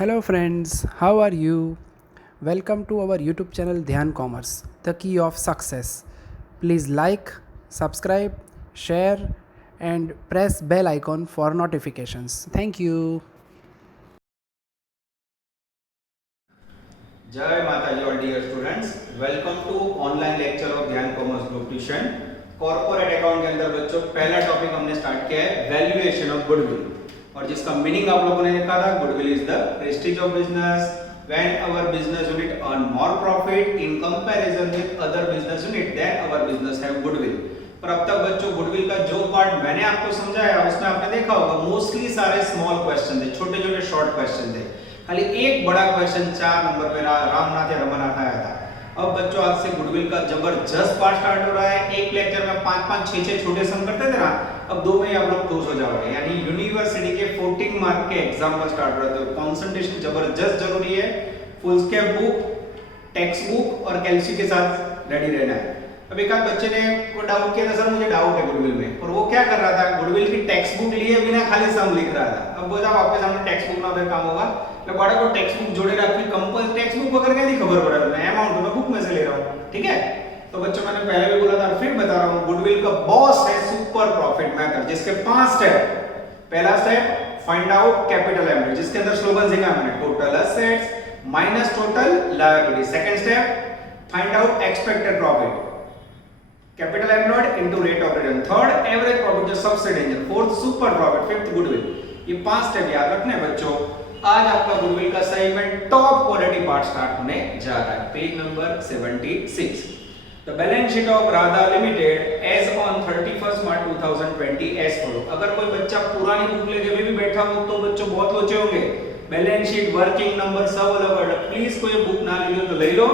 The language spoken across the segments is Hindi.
Hello friends, how are you? Welcome to our YouTube channel Dhyan Commerce, the key of success. Please like, subscribe, share and press bell icon for notifications. Thank you. जय माता जी, all dear students, welcome to online lecture of ध्यान commerce group tuition. Corporate account के अंदर बच्चों पहला टॉपिक हमने स्टार्ट किया है वैल्यूएशन ऑफ गुडविल, और जिसका मीनिंग आप लोगों ने देखा था। Goodwill is the prestige of business when our business unit earn more profit in comparison with other business unit then our business have goodwill. पर अब तक बच्चों गुडविल का जो पार्ट मैंने आपको समझाया उसमें आपने देखा होगा मोस्टली सारे स्मॉल क्वेश्चन थे, छोटे छोटे शॉर्ट क्वेश्चन थे। खाली एक बड़ा क्वेश्चन 4 नंबर पे रामनाथ या रमनाथ आया था। अब बच्चों आज से गुडविल का जबरदस्त पार्ट स्टार्ट हो रहा है। एक लेक्चर में 5-5 6-6 छोटे सम करते थे ना, अब 2 में ही आप लोग खुश हो जाओगे। यानी यूनिवर्सिटी के 14 मार्क के एग्जाम का स्टार्ट हो रहा है, तो कंसंट्रेशन जबरदस्त जरूरी है। Foolscap book, text book और कैलसी के साथ रेडी रहना है। अब एक आध बच्चे ने को डाउट किया था, सर मुझे डाउट है गुडविल में, और वो क्या कर रहा था, गुडविल की टेक्स्ट बुक लिए बिना खाली सम लिख रहा था। अब बोला आपके सामने टेक्स्ट बुक ना पे काम होगा, तो बड़ा को टेक्स्ट बुक जोड़े रखी कंपल टेक्स्ट बुक वगैरह क्या नहीं खबर पड़ा, मैं अमाउंट मैं बुक में से ले रहा हूं। ठीक है, तो बच्चों मैंने पहले भी बोला था, फिर बता रहा हूं, गुडविल का बॉस है सुपर प्रॉफिट मेथड, जिसके 5 स्टेप। पहला step find out capital employed, जिसके अंदर स्लोगन सीखा हमने, total assets minus total liability. Second step find out expected profit, capital employed into rate of return. Third average profit, जो सबसे danger. Fourth super profit, fifth goodwill. ये 5 स्टेप याद रखने हैं बच्चों। आज आपका गुडविल का segment top quality part start होने जा रहा है। Page number 76। The balance sheet of Radha limited as on 31 March 2020 as follow. अगर कोई बच्चा पुरानी बुक लेके भी बैठा हो तो बच्चों बहुत लोचे होंगे। बैलेंस शीट, वर्किंग नंबर सब अलग। प्लीज कोई बुक ना ले लो तो ले लो,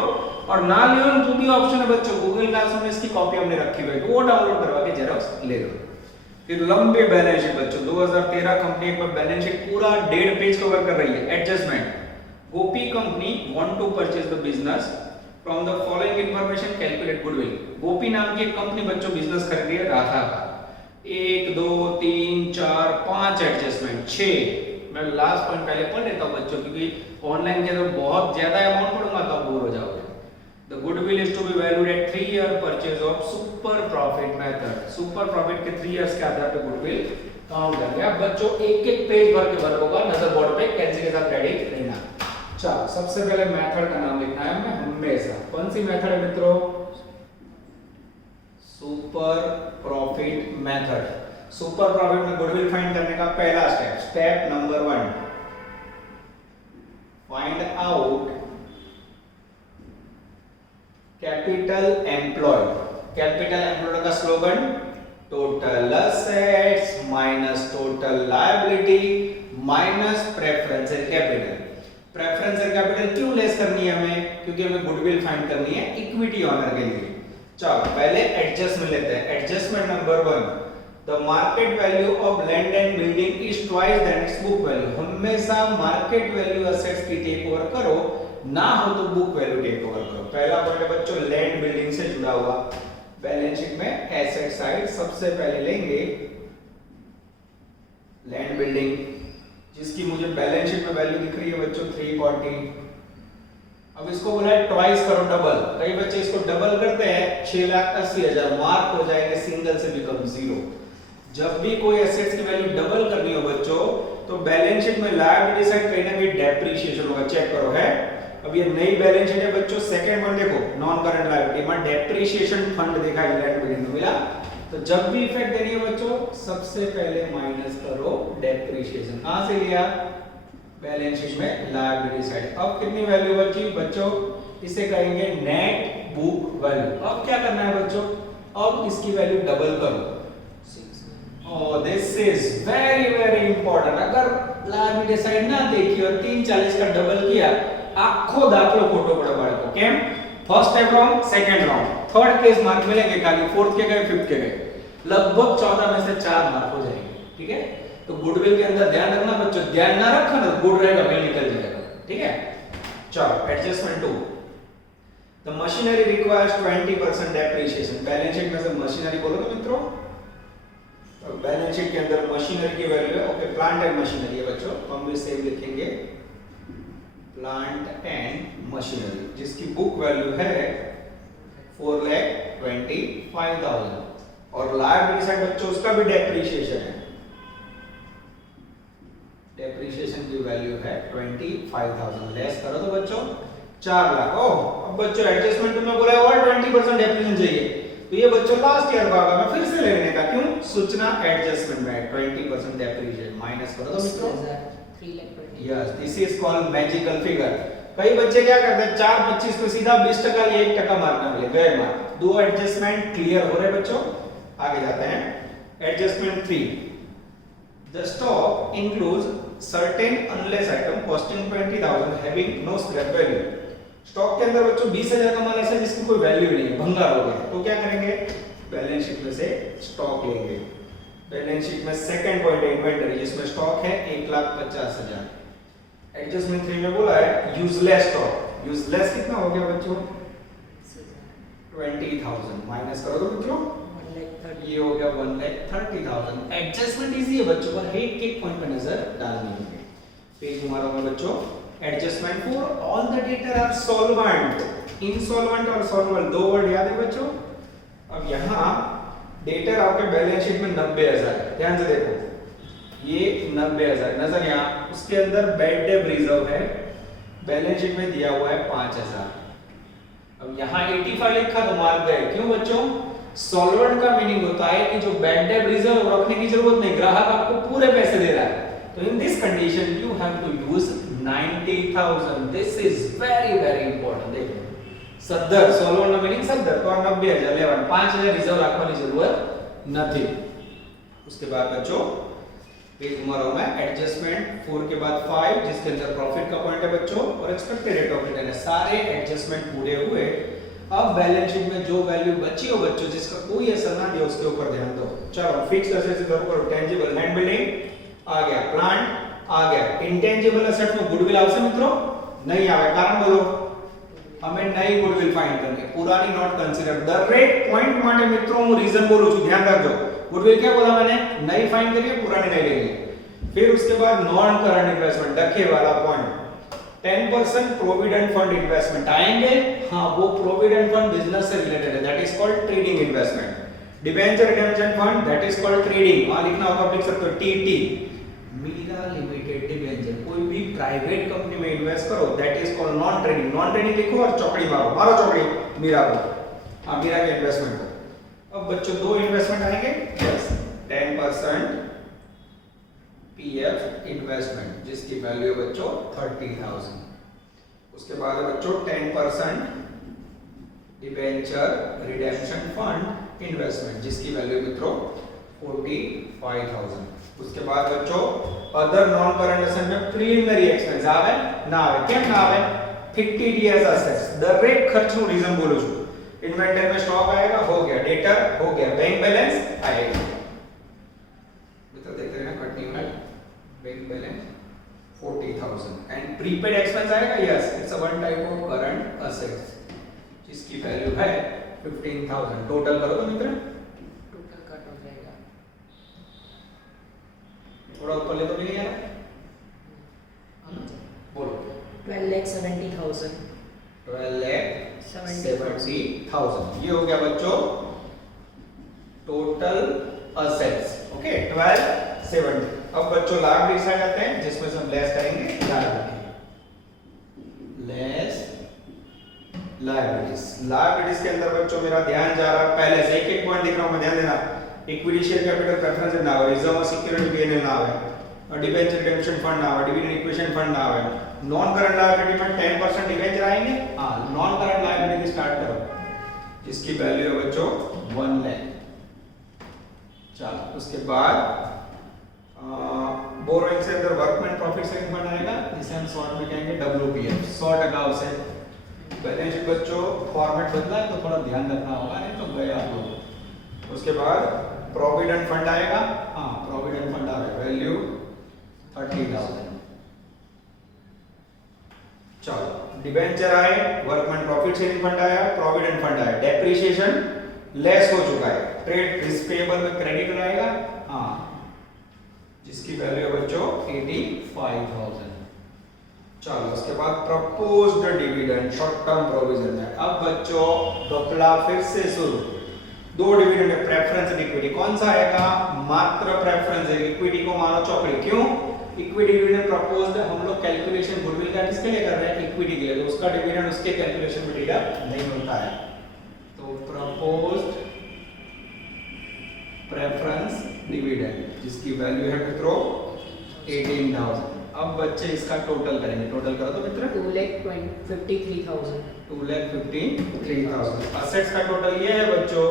और ना ले लो तो भी ऑप्शन है बच्चों, गूगल क्लासरूम में इसकी कॉपी हमने रखी हुई है, वो डाउनलोड करवा के जेरॉक्स ले लो। फिर लंबे बैलेंस शीट बच्चों, 2013 कंपनी पर बैलेंस शीट पूरा 1.5 पेज कवर कर रही है। Adjustment, Gopi company want to purchase the business from the following information calculate goodwill. Gopi नाम की एक कंपनी बच्चों बिजनेस खरीद रही है राधा का। 1 2 3 4 5 एडजस्टमेंट, 6। मैं लास्ट पॉइंट पहले पढ़ लेता हूं बच्चों, क्योंकि ऑनलाइन के अंदर बहुत ज्यादा अमाउंट पढ़ूंगा तो बोर हो जाओगे। The goodwill is to be valued at 3-year purchase of super profit method. Super profit के 3 years के आधार पे गुडविल काउंट करेंगे। अब बच्चों एक एक पेज भर के वर्क होगा, नजर बोर्ड पे कैंसिल के साथ रेडी रहना। चलो सबसे पहले मेथड का नाम लिखना है हमें हमेशा। कौन सी मेथड है मित्रों? Super profit method. Super profit में गुडविल फाइंड करने का पहला step, step number 1, find out capital employed. Capital employed का slogan, total assets minus total liability minus preferential capital. Preferential capital क्यों लेस करनी है हमें? क्योंकि हमें गुडविल फाइंड करनी है इक्विटी ऑनर के लिए। चलो पहले एडजस्टमेंट लेते हैं। Adjustment number 1, the market value of land and building is twice then its book value. हमेशा मार्केट वैल्यू असेट्स की टेक ओवर करो, ना हो तो बुक वैल्यू टेक ओवर करो। पहला पॉइंट है बच्चों लैंड बिल्डिंग से जुड़ा हुआ। बैलेंस शीट में एसेट साइड सबसे पहले लेंगे लैंड बिल्डिंग, जिसकी मुझे बैलेंस शीट में वैल्यू दिख रही है बच्चों 340। अब इसको बोला है ट्वाइस करो, डबल। कई बच्चे इसको डबल करते हैं, 6,80,000 मार्क हो जाएंगे, सिंगल से बिकम 0। जब भी कोई एसेट्स की वैल्यू डबल करनी हो बच्चों, तो बैलेंस शीट में लायबिलिटी साइड कहीं ना कहीं डेप्रिसिएशन होगा। चेक करो है। अब ये नई बैलेंस शीट है बच्चों, सेकंड वन देखो, नॉन करंट लायबिलिटी में डेप्रिसिएशन फंड देखा है, लैंड बिल्डिंग में मिला। तो जब भी इफेक्ट देनी है बच्चों, सबसे पहले माइनस करो डेप्रिसिएशन। कहां से लिया? बैलेंस शीट में लायबिलिटी साइड। अब कितनी वैल्यू बची बच्चों? इसे कहेंगे नेट बुक वैल्यू। अब क्या करना है बच्चों? अब इसकी वैल्यू डबल करो। Oh, this is very important। अगर लायबिलिटी साइड ना देखी और 340 का डबल किया, आखो दाखलो खोटो पड़े बाळको। केम? First step wrong, second wrong, third case mark मिलेंगे, खाली फोर्थ के गए, फिफ्थ के गए, लगभग 14 में से 4 मार्क हो जाएंगे। ठीक है, तो गुडविल के अंदर ध्यान रखना बच्चों, ध्यान ना रखा ना गुड रहेगा, बिल निकल जाएगा। ठीक है, चलो adjustment 2, the machinery requires 20% depreciation. Balance sheet में से मशीनरी बोलोगे मित्रों, तो बैलेंस शीट के अंदर मशीनरी की वैल्यू है, ओके, प्लांट एंड मशीनरी है बच्चों, तो हम भी सेम लिखेंगे प्लांट एंड मशीनरी, जिसकी बुक वैल्यू है 4,25,000 और लायबिलिटी साइड बच्चों उसका भी डेप्रिसिएशन है, डेप्रिसिएशन की वैल्यू है 25,000, लेस करो तो बच्चों 4 लाख। अब बच्चों एडजस्टमेंट में बोला और 20% डेप्रिसिएशन चाहिए, तो ये बच्चों लास्ट ईयर का होगा, मैं फिर से लेने का क्यों, सूचना एडजस्टमेंट में 20% डेप्रिसिएशन माइनस करो तो मित्रों 3,20,000। Yes, this is called magical figure. कई बच्चे क्या करते हैं 4-25 पे सीधा 20% या 1% मार्क मिले, गए मार्क। दो एडजस्टमेंट क्लियर हो रहे बच्चों, आगे जाते हैं। Adjustment 3, the stock includes certain unless item costing 20,000 having no scrap value. Stock के अंदर बच्चों 20,000 का माल ऐसा है जिसकी कोई वैल्यू नहीं है, भंगार हो गया, तो क्या करेंगे, बैलेंस शीट में से स्टॉक लेंगे। बैलेंस शीट में सेकंड पॉइंट है इन्वेंटरी, जिसमें स्टॉक है 1,50,000। एडजस्टमेंट 3 में बोला है यूजलेस स्टॉक, यूजलेस कितना हो गया बच्चों 20,000, माइनस करो तो मित्रों ये हो गया 1,30,000। एडजस्टमेंट इजी है बच्चों, पर एक पॉइंट पे नजर डालनी है। पेज हमारा होगा बच्चों adjustment for all the debtor are solvent, insolvent और सॉल्वेंट, दो वर्ड याद है बच्चों। अब यहाँ डेटर आपके बैलेंस शीट में 90,000 है, ध्यान से देखो ये 90,000 नजर यहाँ, उसके अंदर बैड डेट रिजर्व है, बैलेंस शीट में दिया हुआ है 5,000। अब यहाँ 85 लिखा तो मार्क गए, क्यों बच्चों, सॉल्वेंट का मीनिंग होता है कि जो बैड डेट रिजर्व रखने की जरूरत नहीं, ग्राहक आपको पूरे पैसे दे रहा है, तो in this condition you have to use 90,000। This is very very important. देखो सदर सॉल्वेंट નો मीनिंग सदर, तो 90,000 લેવાનું, 5,000 रिजर्व રાખવાની જરૂર નથી। उसके बाद बच्चों पेज नंबर हो मैं एडजस्टमेंट 4 के बाद 5, जिसके अंदर प्रॉफिट का पॉइंट है बच्चों और एक्सपेक्टेड रेट ऑफ रिटर्न है। सारे एडजस्टमेंट पूरे हुए। अब बैलेंस शीट में जो वैल्यू बची हो बच्चों जिसका कोई असर ना दिया उसके ऊपर ध्यान दो। चलो फिक्स्ड एसेट्स इधर करो, टेंजिबल लैंड बिल्डिंग आ गया, प्लांट आ गया, इंटेंजिबल एसेट में गुडविल આવશે મિત્રો नहीं आवे, कारण बोलो हमें नई गुडविल फाइंड करनी, पुरानी नॉट कंसीडर। दरेक पॉइंट માટે મિત્રો હું રીઝન બોલું છું, ध्यान रखજો। गुडविल क्या बोला मैंने, नई फाइंड करिए, पुरानी नहीं लेंगे। फिर उसके बाद नॉन करंट इन्वेस्टमेंट, डके वाला पॉइंट, 10% प्रोविडेंट फंड इन्वेस्टमेंट आएंगे, हाँ वो प्रोविडेंट फंड बिजनेस से रिलेटेड है, that is called trading investment. Debenture redemption fund, that is called trading, वहां लिखना होगा आप लिख सकते हो टीटी। मीरा लिमिटेड डिबेंचर, कोई भी प्राइवेट कंपनी में इन्वेस्ट करो, that is called non trading. Non trading लिखो और चौकड़ी मारो, मारो चौकड़ी मीरा को, हाँ मीरा के इन्वेस्टमेंट को। अब बच्चों दो इन्वेस्टमेंट आएंगे, यस 10% पीएफ इन्वेस्टमेंट जिसकी वैल्यू है बच्चों 30,000। उसके बाद है बच्चों 10% डिबेंचर रिडेम्पशन फंड इन्वेस्टमेंट जिसकी वैल्यू मित्रों 45,000। उसके बाद बच्चों अदर नॉन करंट एसेट में प्रीलिमिनरी एक्सपेंस आवे ना आवे, केम ना आवे, 50 डीएस एसेट्स, दरेक खर्चનું રીઝન બોલું છું। इन्वेंटरी में स्टॉक आएगा, हो गया, डेटर हो गया, बैंक बैलेंस आएगा, मित्र देखते रहना कटनी में, bank balance 40,000 and prepaid expense आएगा, yes it's a one type of current assets जिसकी वैल्यू है 15,000। टोटल करो तो मित्र, टोटल कट हो जाएगा, थोड़ा ऊपर ले तो नहीं आया, बोलो 12,70,000। 12,70,000 ये हो गया बच्चों टोटल असेट्स। ओके 12,70। अब बच्चों लायबिलिटी साइड आते हैं जिसमें से हम लेस करेंगे लेस लायबिलिटीज। लायबिलिटीज के अंदर बच्चों मेरा ध्यान जा रहा है पहले से, एक एक पॉइंट लिख रहा हूं मैं, ध्यान देना। इक्विटी शेयर कैपिटल प्रेफरेंस ना आवे, रिजर्व सिक्योरिटी पीएनएल ना आवे, डिबेंचर रिडेम्पशन फंड ना आवे, डिविडेंड इक्वेशन फंड ना आवे। नॉन करंट लायबिलिटी में 10% डिबेंचर आएंगे, हां नॉन करंट लायबिलिटी स्टार्ट करो जिसकी वैल्यू है बच्चों 1 लाख। चलो उसके बाद बोरोइंग से अंदर वर्कमैन प्रॉफिट सेविंग फंड आएगा, जिसे हम शॉर्ट में कहेंगे WPF, 100% से। बैलेंस शीट बच्चों फॉर्मेट बदला है तो थोड़ा ध्यान रखना होगा, नहीं तो गए आप लोग। उसके बाद प्रोविडेंट फंड आएगा, हाँ प्रोविडेंट फंड आएगा, वैल्यू 30,000। चलो डिबेंचर आए, वर्कमैन प्रॉफिट शेयरिंग फंड आया, प्रोविडेंट फंड आया, डेप्रिसिएशन लेस हो चुका है, ट्रेड रिस्क पेएबल में क्रेडिट आएगा, हाँ जिसकी वैल्यू है बच्चों 85,000। चलो उसके उसके बाद proposed dividend short term provision है। अब बच्चों घपला फिर से शुरू। दो डिविडेंड है, प्रेफरेंस एंड इक्विटी। कौन सा आएगा? मात्र प्रेफरेंस है, इक्विटी को मानो चौकड़ी। क्यों? इक्विटी डिविडेंड प्रपोज्ड, हम लोग कैलकुलेशन गुडविल का किसके लिए कर रहे हैं? इक्विटी के लिए, तो उसका डिविडेंड उसके कैलकुलेशन में डिडक्ट नहीं होता है। तो प्रपोज्ड प्रेफरेंस डिविडेंड जिसकी वैल्यू है मित्रों 18,000। अब बच्चे इसका टोटल करेंगे। टोटल करो तो मित्र 2,53,000। 2,53,000। असेट्स का टोटल ये है बच्चों,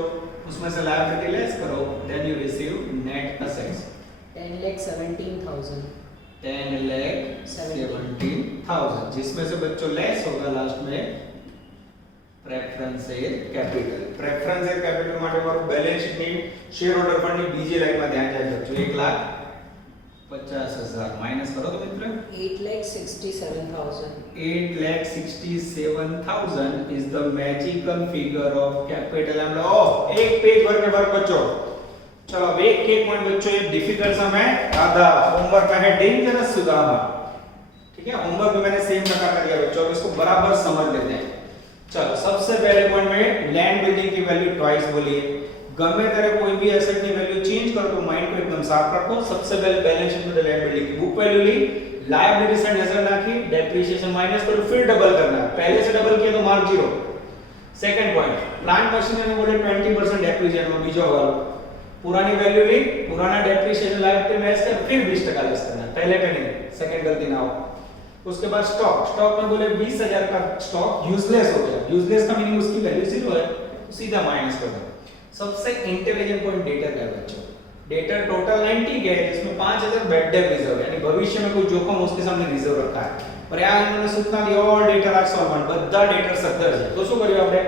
उसमें से लायबिलिटी लेस करो, then you receive net assets 10,17,000। 10,17,000 जिसमें से बच्चों लेस होगा लास्ट में પ્રેફરન્સ કેપિટલ। પ્રેફરન્સ કેપિટલ માટે મારું બેલેન્સ શીટ ની શેર હોલ્ડર ફંડ ની બીજી લાઈન માં ધ્યાન રાખજો 1,50,000 માઈનસ કરો તો મિત્ર 8,67,000। 8,67,000 is the magical figure of capital employ. एक पेज भर के बार बच्चों, चलो अब एक पॉइंट बच्चों, ये डिफिकल्ट सम है आधा, होमवर्क में है डेंजरस सुदामा। ठीक है, होमवर्क में मैंने सेम प्रकार कर दिया बच्चों, इसको बराबर समझ लेते हैं। चलो सबसे पहले पॉइंट में लैंड बिल्डिंग की वैल्यू ट्वाइस बोलिए। गमे तेरे कोई भी एसेट की वैल्यू चेंज कर तो माइंड को एकदम साफ रखो। सबसे पहले बैलेंस शीट में लैंड बिल्डिंग की बुक वैल्यू ली, लायबिलिटी से नजर रखी, डेप्रिसिएशन माइनस करो, फिर डबल करना है। पहले से डबल किया तो mark 0। Second point, plant machinery में बोले 20% डेप्रिसिएशन में बीजो वाला पुरानी वैल्यू ली, पुराना डेप्रिसिएशन लायबिलिटी में ऐड कर, फिर 20% लेस करना, पहले पे नहीं, सेकंड गलती ना हो। उसके बाद स्टॉक में बोले 20,000 का स्टॉक यूजलेस हो गया। यूजलेस का मीनिंग उसकी वैल्यू 0 है, सीधा माइनस कर दो। सबसे इंटेलिजेंट पॉइंट डेटर का है बच्चों। डेटर टोटल 90 के है, जिसमें 5,000 बेड डेप रिजर्व, यानी भविष्य में कोई जोखिम उसके सामने रिजर्व रखा है। पर यहाँ इन्होंने सूचना दी ऑल डेटर आर सॉल्वेंट, બધા डेटर सत्तर है। तो શું કર્યું આપણે?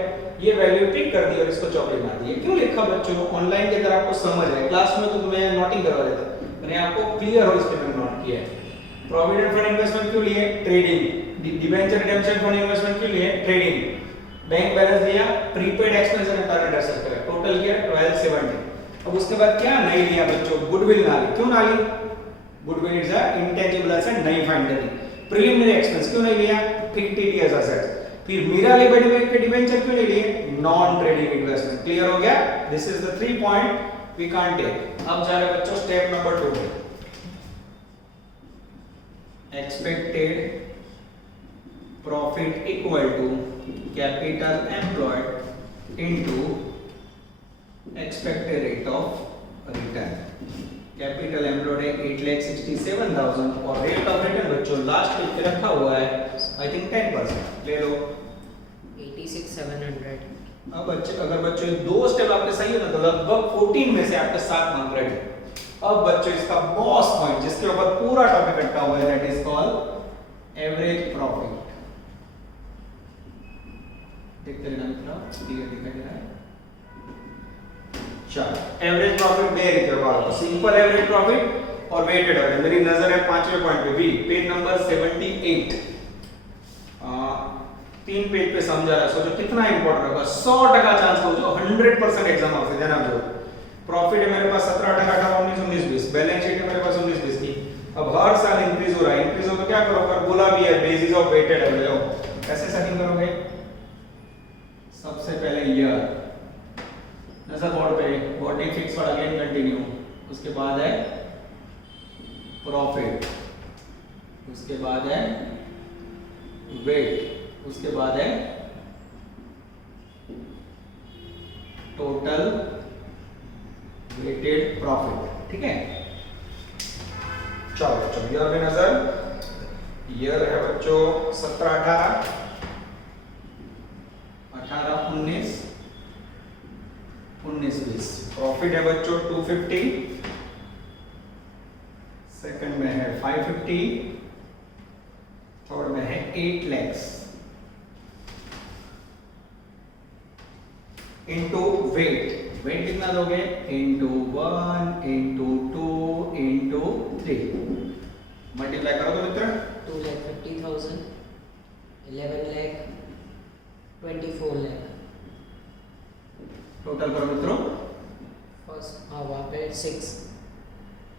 ये वैल्यू पिक कर दी और इसको चौकड़ी मार दी। क्यों लिखा बच्चों? ऑनलाइन के अंदर आपको समझ है, क्लास में तो तुम्हें नोटिंग करवा देता, मैंने आपको क्लियर हो इसके मैंने नोट किया है। प्रोविडेंट फंड इन्वेस्टमेंट क्यों लिए? Trading. Debenture redemption fund investment क्यों लिए? ट्रेडिंग। बैंक बैलेंस दिया, prepaid expense and current assets का टोटल किया 1270। अब उसके बाद क्या नहीं लिया बच्चों? गुडविल ना ली। क्यों ना ली? Goodwill is a intangible asset, नहीं फाइंड करी। प्रीलिमिनरी एक्सपेंस क्यों नहीं लिया? Fictitious assets. फिर मीरा लिबर्टी के डिबेंचर क्यों नहीं लिए? Non trading investment. क्लियर हो गया? This is the 3 point we can't take. अब जा रहे बच्चों स्टेप नंबर 2 पे। Expected profit equal to capital employed into expected rate of return. Capital employed है 8,67,000 और रेट ऑफ रिटर्न बच्चों लास्ट पेज पे रखा हुआ है, आई थिंक 10% ले लो 86,700। अब बच्चे अगर बच्चों दो स्टेप आपके सही हो ना तो लगभग 14 में से आपके 7 मार्क रेडी। अब बच्चों इसका बॉस पॉइंट जिसके ऊपर पूरा टॉपिक अटका हुआ है, that is called average profit. देखते रहना मित्रों, क्लियर दिखाई दे रहा है? चलो एवरेज प्रॉफिट दे रही है बात, सिंपल एवरेज प्रॉफिट और वेटेड एवरेज। मेरी नजर है 5वें पॉइंट पे, बी पेज नंबर 78। 3 पेज पे समझा रहा है, सोचो कितना इंपॉर्टेंट होगा। 100% चांस हो जो 100% एग्जाम आपसे ध्यान दो। प्रॉफिट है मेरे पास 17, 18, 18, 19, 19, 20। बैलेंस शीट है मेरे पास 19, 20 की। अब हर साल इंक्रीज हो रहा है, इंक्रीज हो तो क्या करो? पर बोला भी है बेसिस ऑफ वेटेड एवरेज। कैसे सेटिंग करोगे? सबसे पहले ईयर, नजर बोर्ड पे, बॉडी फिक्स और अगेन कंटिन्यू। उसके बाद है प्रॉफिट, उसके बाद है वेट, उसके बाद है टोटल वेटेड प्रॉफिट। ठीक है, चलो बच्चों ईयर पे नजर। ईयर है बच्चों 17, 18, 18, 19, 19, 20। प्रॉफिट है बच्चों 250, सेकंड में है 550, थर्ड में है 8 लाख इनटू वेट। वेट कितना दोगे? Into 1 into 2 into 3। मल्टीप्लाई करो तो मित्र 2,50,000, 11 लाख, 24 लाख। टोटल करो मित्रों। फर्स्ट वहाँ पे 6,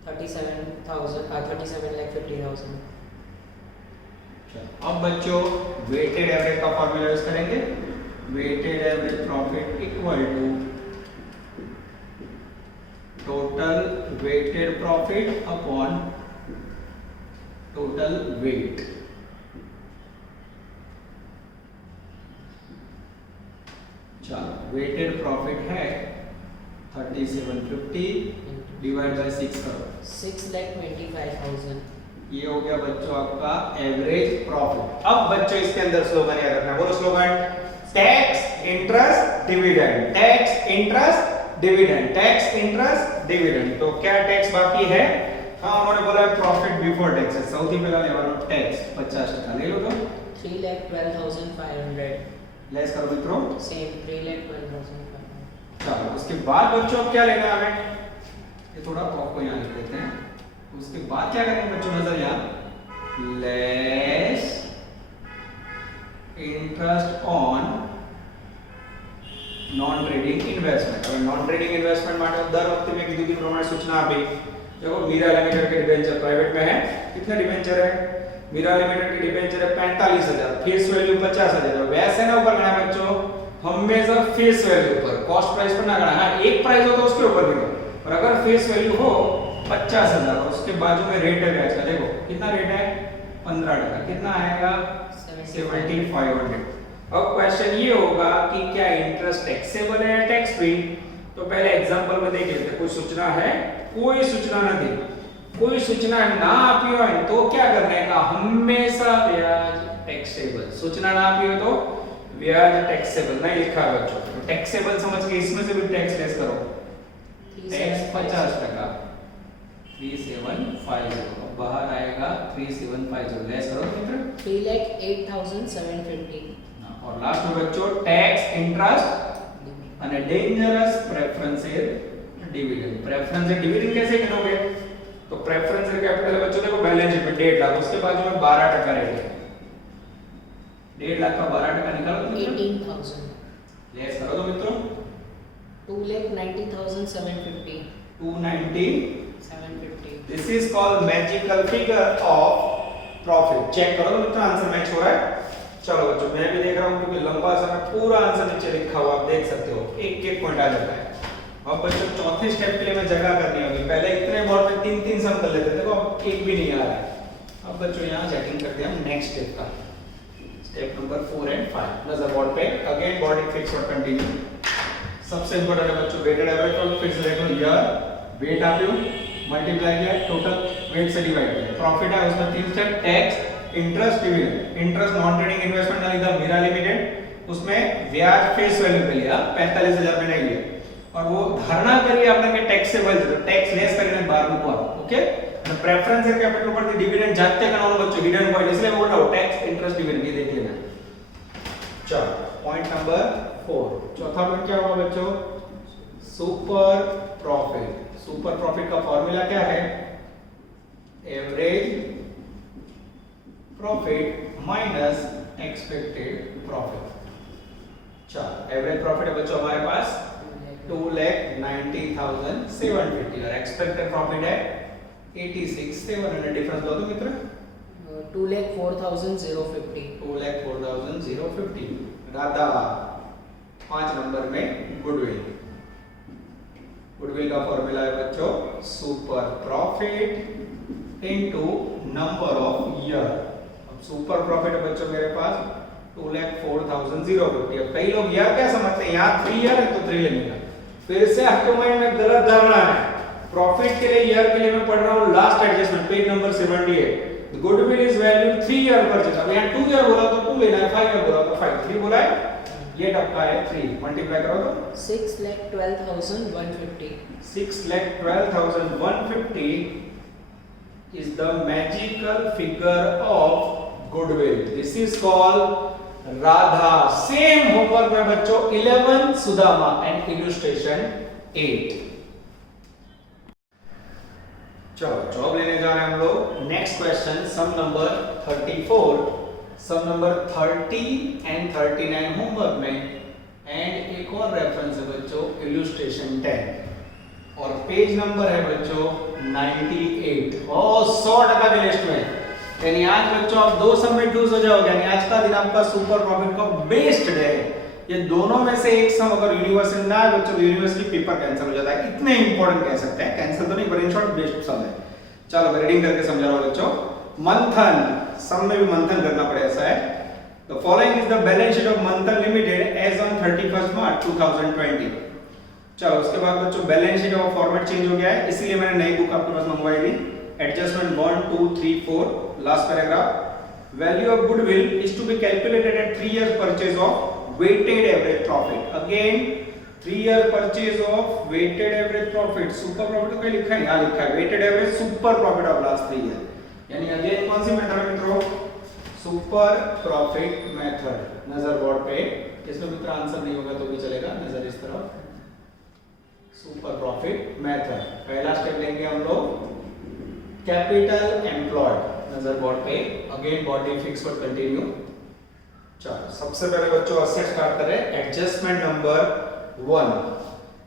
37,000, 37,50,000। अब बच्चों वेटेड एवरेज का फॉर्मूला यूज करेंगे। Weighted average profit equal to total weighted profit upon total weight. चलो वेटेड प्रॉफिट है 3750 डिवाइड बाय 6 करो। 6,25,000। ये हो गया बच्चों आपका एवरेज प्रॉफिट। अब बच्चों इसके अंदर स्लोगन याद रखना, बोलो slogan. Tax interest dividend, tax interest dividend, tax interest dividend. तो क्या टैक्स बाकी है? हाँ उन्होंने बोला है प्रॉफिट बिफोर टैक्सेस। सौથી પહેલા લેવાનો टैक्स 50% ले लो। तो 3,12,500। लेस करो मित्रों। सेम 3,12,500। चलो उसके बाद बच्चों क्या लेना है हमें? ये थोड़ा कॉप को यहाँ लिख देते हैं। उसके बाद क्या करेंगे बच्चों, नजर यहाँ less interest on non trading investment. હવે नॉन ट्रेडिंग इन्वेस्टमेंट માટે દર વખતે મેં કીધું કે પ્રમાણે સૂચના આપી। देखो मीरा लिमिटेड के डिबेंचर प्राइवेट में है, कितने डिबेंचर है? मीरा लिमिटेड के डिबेंचर है 45,000, फेस वैल्यू 50,000। वैसे ना ऊपर गणा बच्चों, हमेशा फेस वैल्यू पर, कॉस्ट प्राइस पर ना गणा। हाँ एक प्राइस हो तो उसके ऊपर गिनो, और अगर फेस वैल्यू हो 50,000 और उसके बाजू में रेट है ब्याज का, देखो कितना रेट है 15%, कितना आएगा 7500। अब क्वेश्चन ये होगा कि क्या इंटरेस्ट टैक्सेबल है या टैक्स फ्री? तो पहले एग्जांपल में देख लेते हैं। कोई सूचना है, कोई सूचना नहीं, कोई सूचना ना आपी हो तो क्या करने का, हमेशा ब्याज टैक्सेबल। सूचना ना आपी हो तो ब्याज टैक्सेबल नहीं लिखा है बच्चों। तो टैक्सेबल समझ के इसमें से भी टैक्स लेस करो। टैक्स 50%, 3750 बाहर आएगा 3750 लेस करो मित्र 3,08,750। और लास्ट में बच्चों टैक्स इंटरेस्ट અને dangerous preferential dividend. Preferential dividend कैसे गिनोगे? तो प्रेफरेंशियल कैपिटल है बच्चों, देखो बैलेंस शीट में 1.5 लाख, उसके बाजू में 12% रेट है। 1.5 लाख का 12% निकालो तो 18,000। लेस करो तो मित्रों 2,90,750। 290,750। This is called magical figure of profit. Check करो तो मित्रों आंसर मैच हो रहा है। चलो बच्चों मैं भी देख रहा हूं क्योंकि लंबा समय पूरा आंसर नीचे लिखा हुआ आप देख सकते हो, एक एक पॉइंट आ जाता है। अब बच्चों चौथे स्टेप के लिए मैं जगह करनी होगी। पहले इतने बोर्ड में 3-3 सम कर लेते थे, देखो अब एक भी नहीं आ रहा है। अब बच्चों यहां सेटिंग करते हैं हम नेक्स्ट स्टेप का, स्टेप नंबर 4 एंड 5। नजर बोर्ड पे, अगेन बोर्ड फिक्स और कंटिन्यू। सबसे इंपॉर्टेंट है बच्चों वेटेड एवरेज प्रॉफिट। फिर से देखो ईयर वेट आप्યું मल्टीप्लाई किया, टोटल वेट से डिवाइड किया, प्रॉफिट है उसमें 3 step, tax interest dividend. Interest non trading investment का लिखा मीरा लिमिटेड, उसमें ब्याज फेस वैल्यू पे लिया 45,000 में नहीं लिया, और वो धारणा करिए आपने कि टैक्सेबल है तो टैक्स लेस કરીને बाहर મૂકો। ओके અને પ્રેફરન્સ છે કેપિટલ પરથી ડિવિડન્ડ જાતે ગણવાનો બચ્ચો, હિડન પॉइंट इसलिए बोल रहा हूं टैक्स इंटरेस्ट डिविडेंड ये देख लेना। चलो पॉइंट नंबर 4, चौथा पॉइंट क्या होगा बच्चों? Super profit. सुपर प्रॉफिट का फार्मूला क्या है? Average profit minus expected profit. चलो एवरेज प्रॉफिट है बच्चों हमारे पास 2,90,750 और एक्सपेक्टेड प्रॉफिट है 86,700। डिफरेंस दो तो मित्र 2,04,050। 2,04,050। राधा 5 नंबर में गुडविल। गुडविल का फॉर्मूला है बच्चों super profit into number of year. अब सुपर प्रॉफिट है बच्चों मेरे पास 2,04,050। अब कई लोग ईयर क्या समझते हैं, यहाँ 3 ईयर है तो 3 लेंगे। फिर से आपके माइंड में गलत धारणा है। प्रॉफिट के लिए ईयर के लिए मैं पढ़ रहा हूँ last adjustment page number 78। Goodwill is value 3 year purchase. अब यहाँ 2 ईयर बोला तो 2 लेना है, 5 ईयर बोला तो 5, 3 बोला है, ये टपका है 3। मल्टीप्लाई करो तो 6,12,150। 6,12,150 is the magical figure of goodwill. This is called Radha. Same homework में बच्चों 11 Sudama and illustration 8। चलो जॉब लेने जा रहे हैं हम लोग। Next question sum number 34, sum number 30 and 39 homework में, एंड एक और रेफरेंस है बच्चों इलस्ट्रेशन 10 और पेज नंबर है बच्चों 98 और 100% की लिस्ट में। यानी आज बच्चों आप 2 सम में ठूस हो जाओगे, यानी आज का दिन आपका सुपर प्रॉफिट का बेस्ट डे है। ये दोनों में से एक सम अगर यूनिवर्सल ना है बच्चों, यूनिवर्सली पेपर कैंसिल हो जाता है। इतने इंपॉर्टेंट कह सकते हैं, कैंसिल तो नहीं पर इन शॉर्ट बेस्ट सम है। चलो मैं रीडिंग करके समझा रहा हूं बच्चों। मंथन, सम में भी मंथन करना पड़े ऐसा है। The following is the balance sheet of मंथन लिमिटेड एज ऑन 31 मार्च 2020। चलो उसके बाद बच्चों बैलेंस शीट का फॉर्मेट चेंज हो गया है, इसलिए मैंने नई बुक आपके पास मंगवाई थी। Adjustment 1 2 3 4 last paragraph. Value of goodwill is to be calculated at 3 years purchase of weighted average profit. Again 3 year purchase of weighted average profit. Super profit तो कहीं लिखा है, यहां लिखा है weighted average super profit of last 3 year। यानी अगेन कौन सी मेथड है मित्रों? Super profit method. नजर बोर्ड पे, इसमें मित्र आंसर नहीं होगा तो भी चलेगा, नजर इस तरफ। सुपर प्रॉफिट मेथड पहला स्टेप लेंगे हम लोग कैपिटल एम्प्लॉयड, नजर बोर्ड पे। अगेन बॉडी फिक्स और कंटिन्यू। चलो सबसे पहले बच्चों असेट स्टार्ट करें। Adjustment number 1,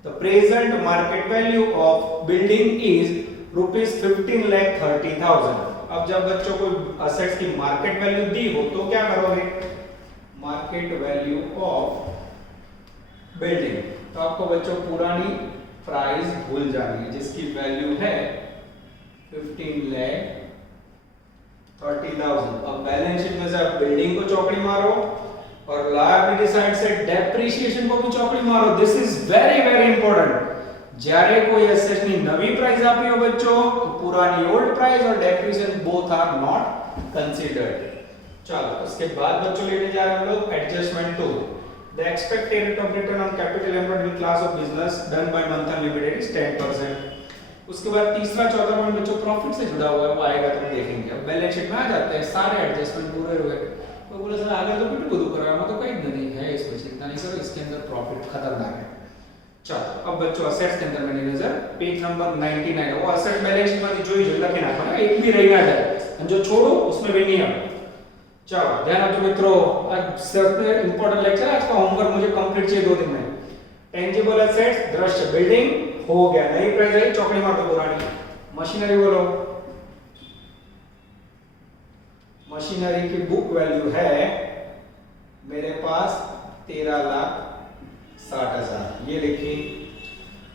the present market value of building is ₹15,30,000। अब जब बच्चों को असेट्स की मार्केट वैल्यू दी हो तो क्या करोगे? मार्केट वैल्यू ऑफ बिल्डिंग, तो आपको बच्चों पुरानी प्राइस भूल जानी है जिसकी वैल्यू है 15,30,000। अब बैलेंस शीट में से आप बिल्डिंग को चौकड़ी मारो और लायबिलिटी साइड से डेप्रिसिएशन को भी चौकड़ी मारो। This is very very important. જ્યારે કોઈ એસેટ ની નવી પ્રાઇસ આપી હો બચ્ચો તો પુરાની ઓલ્ડ प्राइस और depreciation both are not considered. चलो उसके बाद बच्चों लेने जा रहे हैं हम लोग adjustment 2, the expected rate of return on capital employed in class of business done by मंथन लिमिटेड इज 10%। उसके बाद तीसरा चौथा पॉइंट बच्चों प्रॉफिट से जुड़ा हुआ है, वो आएगा तो देखेंगे। अब बैलेंस शीट में आ जाते हैं सारे एडजस्टमेंट पूरे हुए तो बोले सर आगे तो बिल्कुल बुद्धू कराया तो कहीं नहीं है, इसमें चिंता नहीं करो, इसके अंदर प्रॉफिट खतरनाक है। चलो अब बच्चों असेट्स के अंदर मैंने नजर पेज नंबर 99 है, वो असेट बैलेंस शीट में जो लखे ना पड़ा एक भी रही ना जाए, जो छोड़ो उसमें भी नहीं है। चलो ध्यान रखो मित्रों, आज सबसे इंपॉर्टेंट लेक्चर है, आज का होमवर्क मुझे कंप्लीट चाहिए 2 दिन में। टेंजिबल एसेट्स दृश्य बिल्डिंग हो गया, नई प्राइस आई चौकड़ी मार दो पुरानी। मशीनरी बोलो, मशीनरी की बुक वैल्यू है मेरे पास 13,60,000 ये लिखी।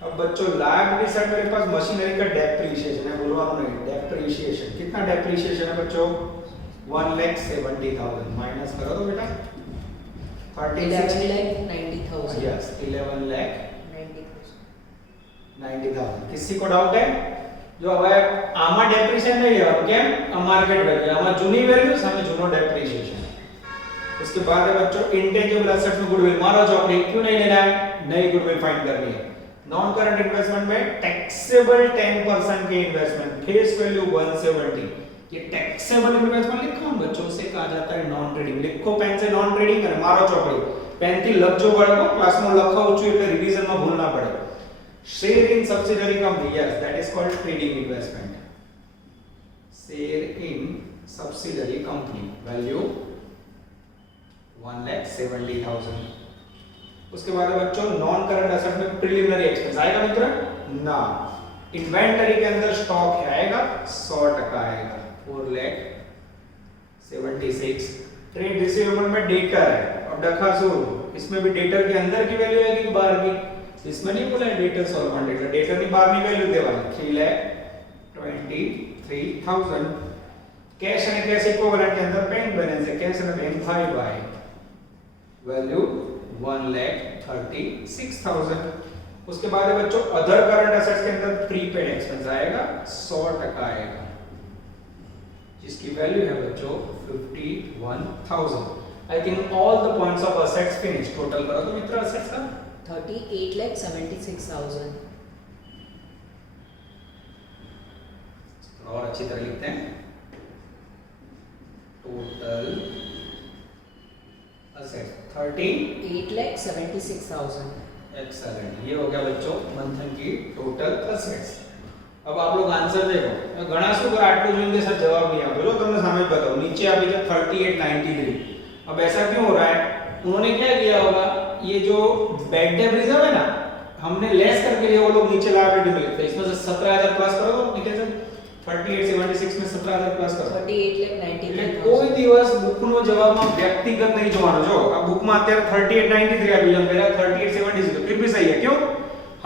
अब बच्चों लायबिलिटी साइड मेरे पास मशीनरी का डेप्रिसिएशन है, बोलवा नहीं डेप्रिसिएशन कितना डेप्रिसिएशन है बच्चों 1,70,000 माइनस करो तो बेटा 11,90,000 यस 11,90,000। किसी को डाउट है? जो હવે આમાં डेप्रिसिएशन नहीं लेવાનું કેમ? આ માર્કેટ વેલ્યુ આમાં જૂની વેલ્યુ સામે જૂનો डेप्रिसिएशन। उसके बाद है बच्चों इंटेंजिबल एसेट्स में गुडविल मारो चौकड़ी, क्यों नहीं लेना है? नई गुडविल फाइंड करनी है। नॉन करंट इन्वेस्टमेंट में टैक्सेबल 10% की इन्वेस्टमेंट फेस वैल्यू 170, ये टैक्सेबल इन्वेस्टमेंट लिखो बच्चों से कहा जाता है नॉन ट्रेडिंग। लिखो पेन से नॉन ट्रेडिंग करे मारो चौकड़ी, पेन थी लखजो પડે क्लास में લખાવું છું એટલે રિવિઝન માં ભૂલ ના પડે। Share in subsidiary company, yes that is called trading investment. Share in subsidiary company value 1,70,000। उसके बाद बच्चों नॉन करंट एसेट में प्रिलिमिनरी एक्सपेंस आएगा मित्र ना। इन्वेंटरी के अंदर स्टॉक है आएगा 100% आएगा 4,76,000। ट्रेड रिसीवेबल में डेटर है और डखासुर, इसमें भी डेटर के अंदर की वैल्यू आएगी बाहर की, इसमें नहीं बोला डेटर और नॉन डेटर, डेटर की बाहर की वैल्यू देवानी 3,23,000। कैश एंड कैश इक्विवेलेंट के अंदर बैंक बैलेंस है, cash and bank 5 by value 1,36,000। उसके बाद है बच्चों अदर करंट एसेट्स के अंदर प्रीपेड एक्सपेंस आएगा 100% आएगा, जिसकी वैल्यू है बच्चों 51,000। I think all the points of assets finish. Total करो तो मित्र एसेट्स का 38,76,000। और अच्छी तरह लिखते हैं टोटल असेट्स 38,76,000। एक्सीलेंट, ये हो गया बच्चों मंथन की टोटल असेट्स। अब आप लोग आंसर देखो, ઘણા શું કરે આટલું જોઈને સર જવાબ नहीं આવતો, જો તમને સામે बताओ नीचे आपकी 3893। अब ऐसा क्यों हो रहा है? उन्होंने क्या किया होगा, ये जो बैड डेट रिजर्व है ना हमने लेस करके लिया, वो लोग नीचे लायबिलिटी में लिखते हैं, इसमें से 17,000 प्लस करो तो कितने से 3876 में 17000 પ્લસ કરો 38 એટલે lakh કોઈ 93,000. દિવસ બુકનો જવાબમાં વ્યક્તિગત નહીં જોવાનો જો આ બુકમાં અત્યારે 3893 આવી છે मेरा 3876 फिर भी सही है क्यों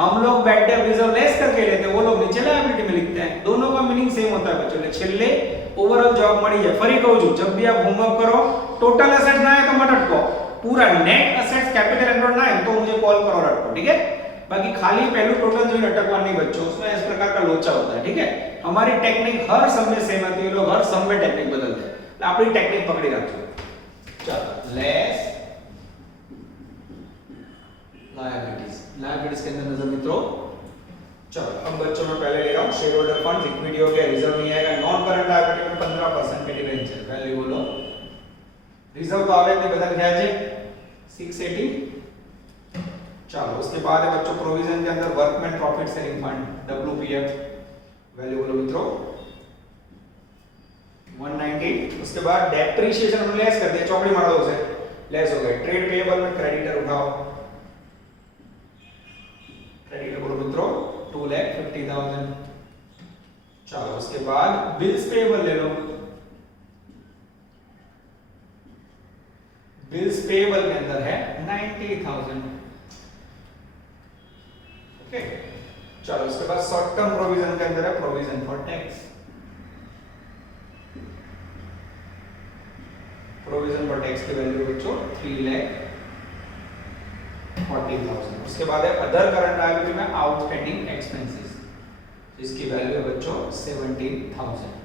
हम लोग बैड डेट रिजर्व लेस करके लेते हैं वो लोग नीचे लायबिलिटी में लिखते हैं दोनों का मीनिंग सेम होता है बच्चों એટલે છેલ્લે ओवरऑल जॉब मળી जाए ફરી કહું છું जब भी आप होमवर्क करो टोटल एसेट ना है तो मत अटको पूरा नेट एसेट्स कैपिटल एम्प्लॉयड ना है तो मुझे कॉल करो और अटको ठीक है बाकी खाली पहलू टोटल जो अटकवा नहीं बच्चों उसमें इस प्रकार का लोचा होता है ठीक है हमारी टेक्निक हर सम में सेम होती है लोग हर सम में टेक्निक बदलते हैं तो अपनी टेक्निक पकड़ी रखो चलो लेस लायबिलिटीज के अंदर नजर मित्रों चलो अब बच्चों में पहले ले रहा हूं शेयर होल्डर फंड इक्विटी हो गया रिजर्व नहीं आएगा नॉन करंट लायबिलिटी में 15% के डिबेंचर वैल्यू बोलो रिजर्व तो आवे नहीं बदल गया है 680 चलो उसके बाद है बच्चों प्रोविजन के अंदर workman profit sharing fund WPF value बोलो मित्रों 190 उसके बाद डेप्रिसिएशन हम लेस कर दिया चौकड़ी मार दो उसे लेस हो गए ट्रेड पेएबल में क्रेडिटर उठाओ क्रेडिटर बोलो मित्रों 2,50,000 चलो उसके बाद बिल्स पेएबल ले लो बिल्स पेएबल के अंदर है 90,000 ओके चलो उसके बाद शॉर्ट टर्म प्रोविजन के अंदर है provision for tax provision for tax की वैल्यू बच्चों 3,40,000 उसके बाद है अदर करंट लायबिलिटी में आउटस्टैंडिंग एक्सपेंसेस जिसकी वैल्यू है बच्चों 17,000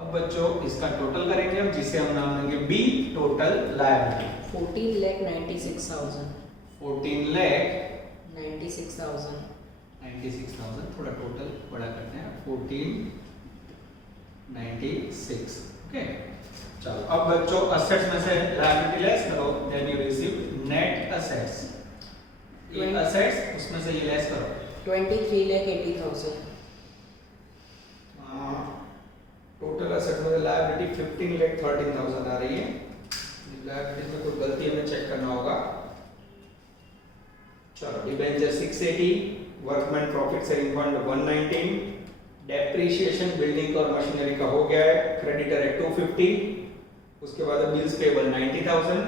अब बच्चों इसका टोटल करेंगे हम जिसे हम नाम देंगे बी टोटल लायबिलिटी 14,96,000. 14,96,000 96,000. थोड़ा टोटल बड़ा करते हैं 1496 ओके चलो अब बच्चों असेट्स में से लायबिलिटी लेस करो then you receive net assets ये असेट्स उसमें से ये लेस करो 23,80,000. टोटल असेट्स में लायबिलिटी 15,13,000 आ रही है लायबिलिटी में कोई गलती हमें चेक करना होगा चलो debenture 680 workman profit sharing fund 119 depreciation building और मशीनरी का हो गया है क्रेडिटर है 250 उसके बाद bills payable 90,000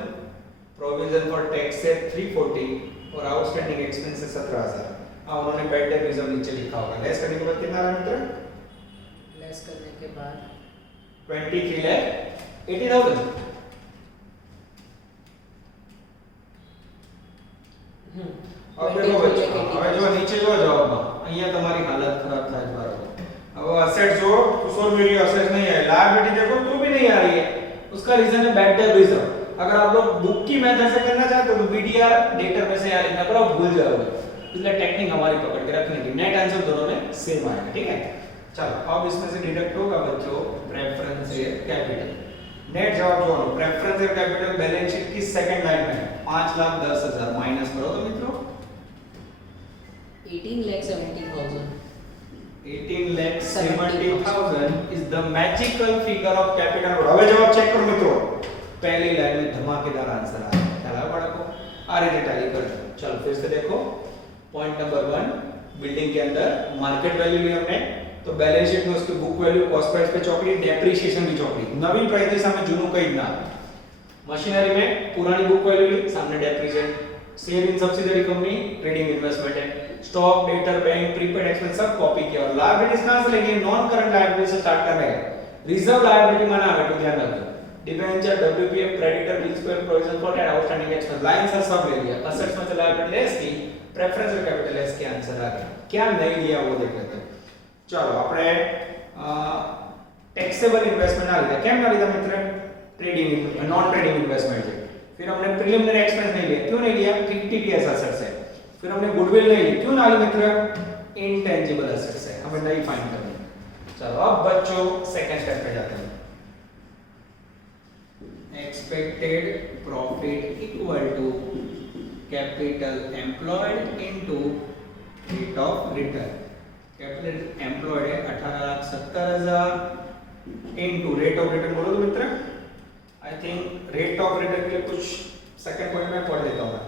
provision for tax है 340 और आउटस्टैंडिंग एक्सपेंस है 17,000 अब उन्होंने बैड डेट रिजर्व नीचे लिखा होगा लेस करने के बाद कितना आ रहा है मित्र लेस करने के बाद 23,80,000 अब देखो बच्चों હવે જો નીચે જો જવાબમાં અહીંયા તમારી હાલત ખરાબ થાય જ બરાબર अब असेट जो कुछ मेरी असेट नहीं है लायबिलिटी देखो तो भी नहीं आ रही है उसका रीजन है बैड डेट रिजर्व अगर आप लोग बुक की मेथड से करना चाहते हो तो बीडीआर डेटर में से यहाँ लिखना पड़ा भूल जाओगे इसलिए टेक्निक हमारी पकड़ के रखने की नेट आंसर दोनों में सेम आएगा ठीक है चलो अब इसमें से डिडक्ट होगा बच्चों प्रेफरेंस शेयर कैपिटल नेट जवाब जो है preference share capital balance sheet की सेकंड लाइन में 5,10,000 माइनस करो तो मित्रों 18,70,000. 18,70,000 is the magical figure of capital હવે જવાબ ચેક કરો મિત્રો पहली लाइन में धमाकेदार आंसर आ गया ख्याल आया बाળકો आ रीते टैली कर दो चलो फिर से देखो पॉइंट नंबर 1 बिल्डिंग के अंदर मार्केट वैल्यू ली हमने तो बैलेंस शीट में उसकी बुक वैल्यू कॉस्ट प्राइस पे चौकड़ी डेप्रिसिएशन की चौकड़ी नवी प्राइस ની સામે જૂનું કઈ ના मशीनरी में पुरानी बुक वैल्यू ली सामने depreciation share in subsidiary company trading investment है stock debtor bank prepaid expense सब कॉपी किया और लायबिलिटीज कहां से लेंगे नॉन करंट लायबिलिटी से स्टार्ट करना है रिजर्व लायबिलिटी माना है तो ध्यान रखो debenture WPF creditor bills pay provision for debt outstanding expense line से सब ले लिया असेट्स में से लायबिलिटी लेस की प्रेफरेंस और कैपिटल लेस के आंसर आ गया क्या नहीं दिया वो देख लेते हैं चलो આપણે टैक्सेबल इन्वेस्टमेंट आ लिया કેમ ના લીધા મિત્ર ट्रेडिंग नॉन ट्रेडिंग इन्वेस्टमेंट है फिर हमने प्रीलिमिनरी एक्सपेंस नहीं लिया क्यों नहीं लिया टीटीएस असेट्स है फिर हमने गुडविल नहीं ली क्यों ना ली मित्र इंटेंजिबल एसेट्स है हमें नहीं फाइंड करनी चलो अब बच्चों सेकंड स्टेप पे जाते हैं expected profit equal to capital employed into rate of return capital employed है 18,70,000 इनटू रेट ऑफ रिटर्न बोलो तो मित्र I think rate of return के लिए कुछ सेकंड पॉइंट में पढ़ देता हूं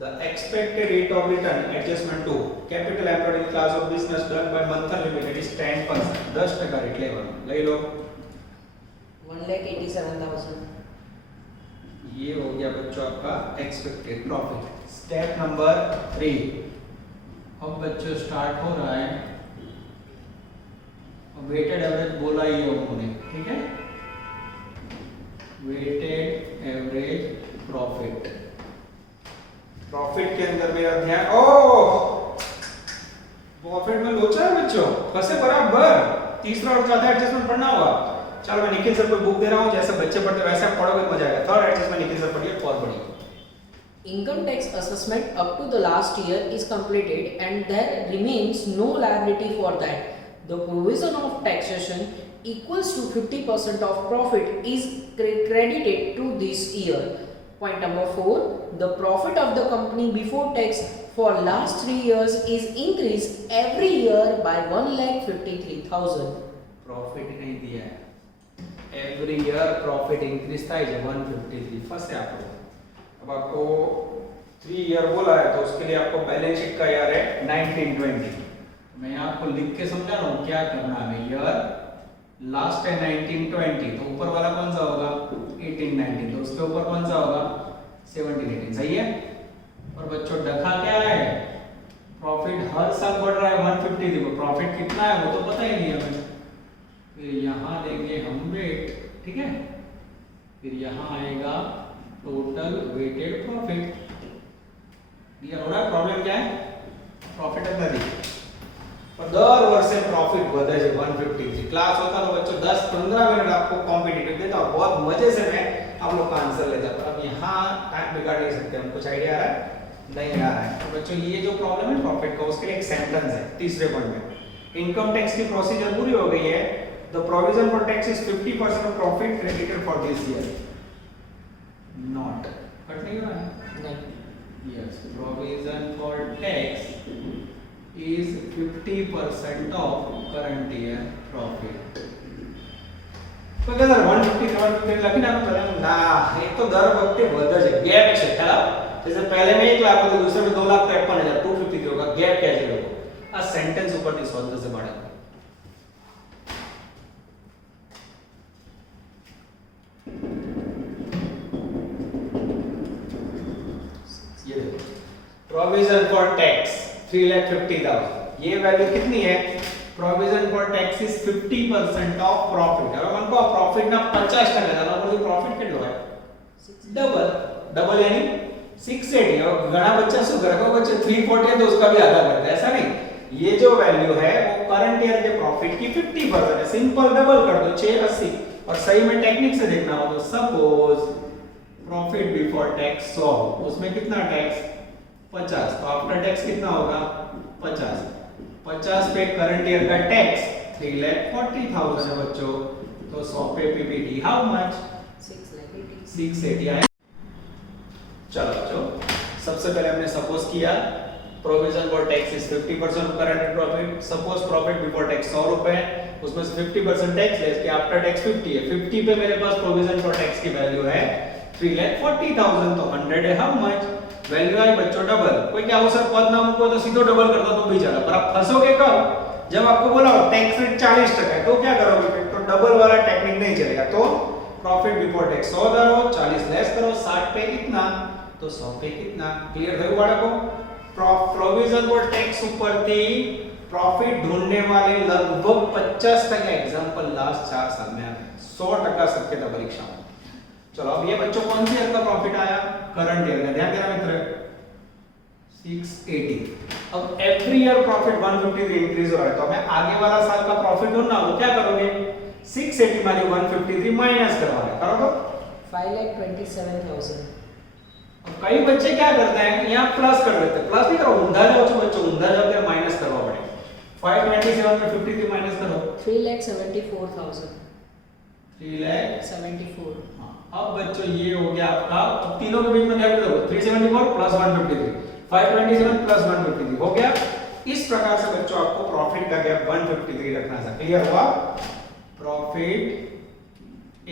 The expected rate of return adjustment to capital employed in class of business done by Manthan Limited is 10%. 10% rate लेવાનો લઈ લો 1,87,000. ये हो गया बच्चों आपका एक्सपेक्टेड प्रॉफिट. Step number 3. अब बच्चों स्टार्ट हो रहा है. वेटेड एवरेज बोला ही है उन्होंने, ठीक है. Weighted average profit. प्रॉफिट के अंदर मेरा ध्यान प्रॉफिट में लोचा है बच्चों, फंसे बराबर. तीसरा और चौथा एडजस्टमेंट पढ़ना होगा. चलो मैं निखिल सर को बुक दे रहा हूं, जैसे बच्चे पढ़ते वैसे आप पढ़ोगे मजा आएगा. थर्ड एडजस्टमेंट निखिल सर पढ़िए, और पढ़िए. Income tax assessment up to the last year is completed and there remains no liability for that. The provision of taxation equals to 50% of profit is credited to this year. Point number 4. The profit of the company before tax for last 3 years is increased every year by 1,53,000. Profit नहीं दिया है. एवरी ईयर प्रॉफिट इंक्रीज થાય છે 153. फर्स्ट है आपको. अब आपको 3 ईयर बोला है तो उसके लिए आपको बैलेंस शीट का ईयर है 1920. मैं यहाँ आपको लिख के समझा रहा हूँ क्या करना है. ईयर लास्ट है 1920, तो ऊपर वाला कौन सा होगा 1819, तो उसके ऊपर कौन सा होगा 1718. सही है. और बच्चों डखा क्या है, प्रॉफिट हर साल बढ़ रहा है 153 को. प्रॉफिट कितना है वो तो पता ही नहीं हमें. फिर यहाँ देंगे हम वेट, ठीक है. फिर यहाँ आएगा टोटल वेटेड प्रॉफिट. क्लियर हो रहा है. प्रॉब्लम क्या है, प्रॉफिट अपना दी पर दर वर्षे प्रॉफिट વધે છે 153. क्लास होता तो बच्चों 10-15 मिनट आपको कॉम्पिटिटिव देता और बहुत मजे से मैं आप लोग का आंसर लेता. पर अब यहाँ टाइम बिगाड़ नहीं सकते हम. कुछ आइडिया आ रहा है, नहीं आ रहा है. तो बच्चों ये जो प्रॉब्लम है प्रॉफिट का, उसके लिए एक सेंटेंस है तीसरे पॉइंट में. इनकम टैक्स की प्रोसीजर पूरी हो गई है. The provision for tax is 50% of profit credited for this year. Not cut नहीं हो रहा है. नहीं. Yes, provision for tax is 50% of current year profit. તો કે સર 150 લખીને આપણે બરાબર ના, એક તો દર વખતે વધે છે, ગેપ છે ખ્યાલ. जैसे पहले में 1 लाख तो दूसरे में 2,53,000, 253 होगा. गैप कैसे लोगो આ સેન્ટેન્સ ઉપરથી સોલ્વ થશે બાળક. ये देखो प्रोविजन फॉर टैक्स 3,50,000. ये वैल्यू कितनी है, provision for tax is 50% of profit. હવે મને કહો प्रॉफिट ના 50% था तो प्रॉफिट કેટલો है, डबल. डबल यानी 680. और घણા बच्चा શું કરે, કોઈ बच्चे 340 है तो उसका भी आधा करता है. ऐसा नहीं, ये जो वैल्यू है वो करंट ईयर के प्रॉफिट की 50% है. सिंपल डबल कर दो 680. और सही में टेक्निक से देखना हो तो सपोज प्रॉफिट बिफोर टैक्स 100, उसमें कितना टैक्स 50, तो आफ्टर टैक्स कितना होगा 50. 50 पे करंट ईयर का टैक्स 3,40,000 है बच्चों. तो 100 पे पीबीटी हाउ मच 680 आया. चलो बच्चों, सबसे पहले हमने सपोज किया provision for tax is 50% of current profit. Suppose profit before tax 100 रुपए, उसमें से 50% टैक्स लेस के आफ्टर टैक्स 50 है. 50 पे मेरे पास प्रोविजन फॉर टैक्स की वैल्यू है 3,40,000, तो 100 है हाउ मच. वैल्यू आई बच्चों डबल. कोई क्या हो सर पद ना मुको तो सीधो डबल कर दो तो भी चला. पर आप फंसोगे कब, जब आपको बोला हो टैक्स रेट 40% है, तो क्या करोगे, तो डबल वाला टेक्निक नहीं चलेगा. तो प्रॉफिट बिफोर टैक्स 100 धरो, 40 लेस करो, 60 पे कितना, तो 100 पे कितना. क्लियर થયું બાળકો. प्रोविजन फॉर टैक्स ઉપરથી प्रॉफिट ढूंढने वाले लगभग 50% एग्जांपल लास्ट 4 साल में आए. 100% सत्यता परीक्षा में. चलो अब ये बच्चों कौन सी ईयर का प्रॉफिट आया, करंट ईयर का. ध्यान देना मित्र 680. अब एवरी ईयर प्रॉफिट 153 इंक्रीज हो रहा है, तो हमें आगे वाला साल का प्रॉफिट ढूंढना हो, क्या करोगे 680 माइनस 153 माइनस करवाना है. करो तो 5,27,000. अब कई बच्चे क्या करते हैं, यहाँ प्लस कर देते हैं. प्लस नहीं करो, ऊंधा जाओ છો बच्चों, ऊंधा जाओ तो माइनस करवा पड़े. 527 में 53 माइनस करो 3,74,000. 3,74,000. 74. अब बच्चों ये हो गया आपका. अब तीनों के बीच में गैप देखो 374 प्लस 153, 527 प्लस 153 हो गया. इस प्रकार से बच्चों आपको प्रॉफिट का गैप 153 रखना है. क्लियर हुआ. Profit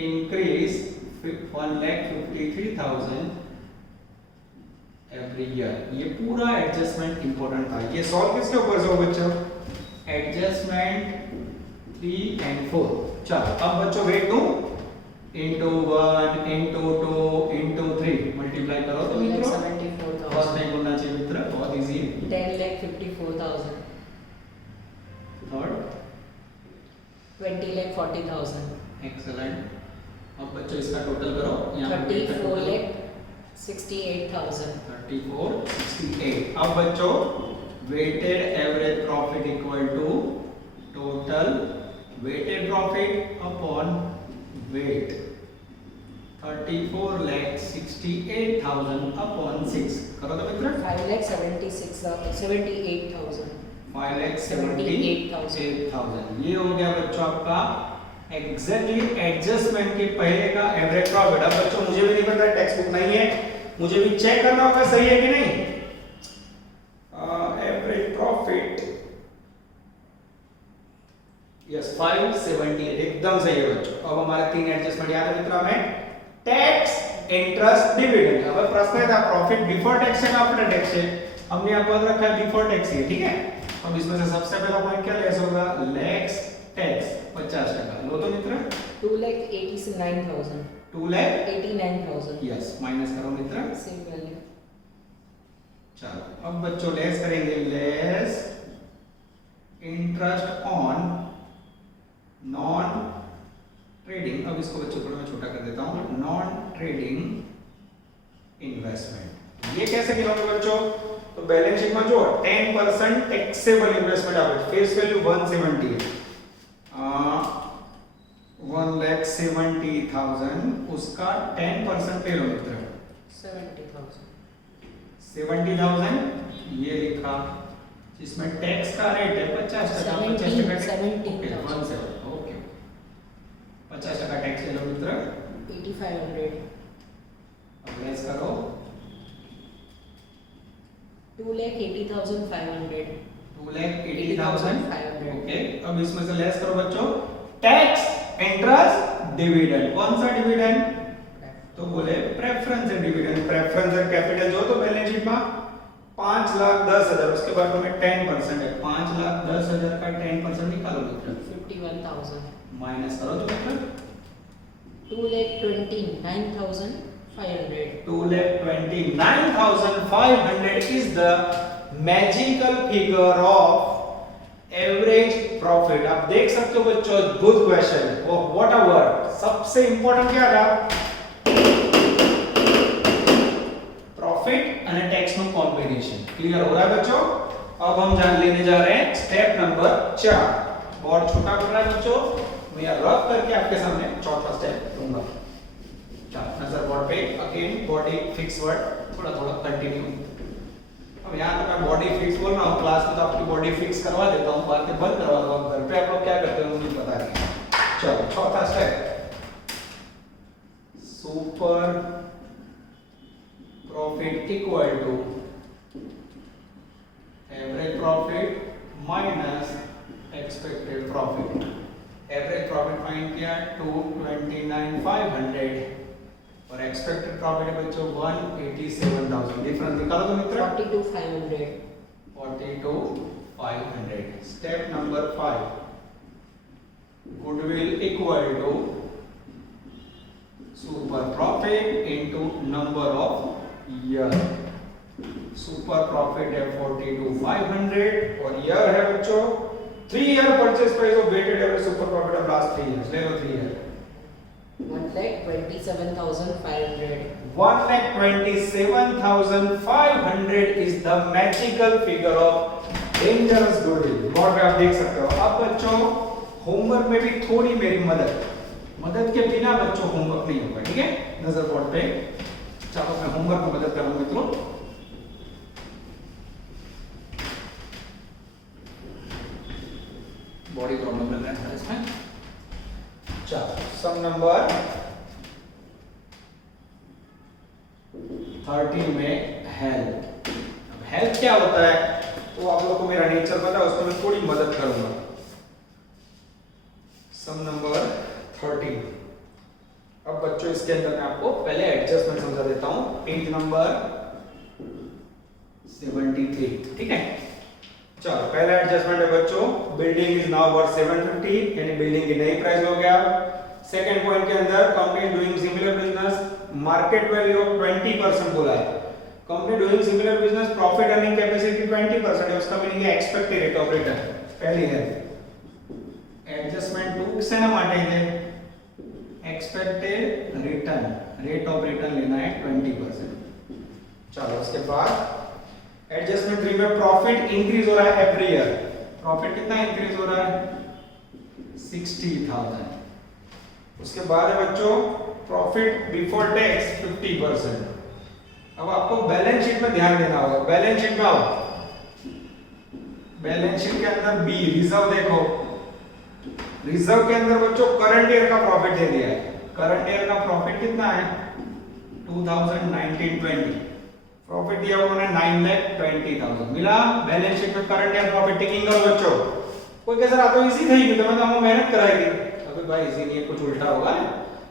increase 1,53,000 every year. ये पूरा एडजस्टमेंट इंपॉर्टेंट था। ये सॉल्व किसके ऊपर से हो बच्चों? Adjustment 3 and 4। चलो अब बच्चों वेट दूं into 1 into 2 into 3 मल्टीप्लाई करो तो मित्रों 74,000 फर्स्ट नहीं बोलना चाहिए मित्र, बहुत इजी है। 10,54,000 थर्ड 20,40,000 एक्सीलेंट। अब बच्चों इसका टोटल करो, यहाँ पे 34,68,000 3468। अब बच्चों weighted average profit equal to total weighted profit upon weight 34,68,000 upon 6 करो तो मित्र 5,78,000 5,78,000। ये हो गया बच्चों आपका एग्जैक्टली एडजस्टमेंट के पहले का एवरेज प्रॉफिट। अब बच्चों मुझे भी नहीं पता, टेक्स्ट बुक नहीं है, मुझे भी चेक करना होगा सही है कि नहीं। एवरेज प्रॉफिट यस 578 एकदम सही है बच्चों। अब हमारे 3 एडजस्टमेंट याद है मित्रों हमें टैक्स, इंटरेस्ट, डिविडेंड। अब प्रश्न था प्रॉफिट बिफोर टैक्स है आफ्टर टैक्स है, हमने यहाँ पद रखा है बिफोर टैक्स है, ठीक है। अब इसमें से सबसे पहला पॉइंट क्या लेस होगा? Less tax 50%। लो तो मित्र 2,89,000 2,89,000 89,000 यस माइनस करो मित्र। Same value. चलो अब बच्चों लेस करेंगे, less interest on non trading. अब इसको बच्चों थोड़ा मैं छोटा कर देता हूं, नॉन ट्रेडिंग इन्वेस्टमेंट। ये कैसे गिनोगे बच्चों? तो बैलेंस शीट में जो 10% टैक्सेबल इन्वेस्टमेंट आप फेस वैल्यू 170 है, 1,70,000 उसका 10% ले लो मित्र 70,000 ये लिखा, जिसमें टैक्स का रेट है 50%। 50% ओके 50% टैक्स ले लो मित्र 8,500 अब लेस करो 2,80,500 2,80,000 ओके। अब इसमें से लेस करो बच्चों टैक्स, इंटरेस्ट, डिविडेंड। कौन सा डिविडेंड? तो बोले प्रेफरेंस डिविडेंड। प्रेफरेंस कैपिटल जो तो बैलेंस शीट में 5,10,000 उसके बाद में 10% है, 5,10,000 का 10% निकालो मित्र 51,000 माइनस करो तो मतलब 2,29,500 2,29,500 is the magical figure of average profit। आप देख सकते हो बच्चों, good question. What a word, सबसे इंपॉर्टेंट क्या था? प्रॉफिट અને टैक्स નું कॉम्बिनेशन। क्लियर हो रहा है बच्चों? अब हम लेने जा रहे हैं स्टेप नंबर 4। बहुत छोटा कर रहा है बच्चों, मैं यहाँ रफ करके आपके सामने चौथा स्टेप दूंगा। नजर बोर्ड पे अगेन बॉडी फिक्स वर्ड थोड़ा थोड़ा कंटिन्यू। अब यहाँ तो मैं बॉडी फिक्स बोल रहा हूँ, क्लास में तो आपकी बॉडी फिक्स करवा देता हूँ, बातें बंद करवा दो। घर पे आप लोग क्या करते हो मुझे पता नहीं। चलो चौथा step, super profit equal to average profit minus expected profit. Average profit find किया 229,500 और एक्सपेक्टेड प्रॉफिट है बच्चों 187,000। डिफरेंस निकालो तो मित्र 42,500 42,500। Step number 5, goodwill equal to super profit into number of year. Super profit है 42,500 और ईयर है बच्चों 3 year purchase price of weighted average super profit of last 3 years. ले लो 3 year 1,27,500 1,27,500 is the magical figure of dangerous goodwill। Board पे आप देख सकते हो। अब बच्चों होमवर्क में भी थोड़ी मेरी मदद के बिना बच्चों होमवर्क नहीं होगा, ठीक है। नजर बोर्ड पे चलो मैं होमवर्क में मदद करूंगा मित्रों। बॉडी प्रॉब्लम लग रहा है इसमें। चलो सम नंबर 13 में हेल्प। अब हेल्प क्या होता है तो आप लोगों को मेरा नेचर पता है, उसमें मैं थोड़ी मदद करूंगा। सम नंबर 13। अब बच्चों इसके अंदर मैं आपको पहले एडजस्टमेंट समझा देता हूं। पेज नंबर 73, ठीक है। चलो पहला एडजस्टमेंट है बच्चों, बिल्डिंग इज नाउ वर्थ 750, यानी बिल्डिंग की नई प्राइस हो गया। सेकंड पॉइंट के अंदर company doing similar business, market value of 20% बोला है। Company doing similar business, profit earning capacity 20% है, उसका मीनिंग है एक्सपेक्टेड रेट ऑफ रिटर्न। पहली है एडजस्टमेंट 2 से ना माटे है expected return, rate of return लेना है 20%। चलो उसके बाद एडजस्टमेंट 3 में प्रॉफिट इंक्रीज हो रहा है एवरी ईयर। प्रॉफिट कितना इंक्रीज हो रहा है 60,000। उसके बाद है बच्चों प्रॉफिट बिफोर टैक्स 50%। अब आपको बैलेंस शीट में ध्यान देना होगा। बैलेंस शीट में आओ, बैलेंस शीट के अंदर बी रिजर्व देखो, रिजर्व के अंदर बच्चों करंट ईयर का प्रॉफिट दे दिया है। करंट ईयर का प्रॉफिट कितना है 2019-20 प्रॉफिट दिया उन्होंने 9,20,000 मिला। बैलेंस शीट में करंट ईयर प्रॉफिट टिकिंग करो बच्चों। कोई कह सर आ तो इजी थी, तो मैं तो हम मेहनत कराएगी। अबे भाई इजी नहीं है, कुछ उल्टा होगा ना।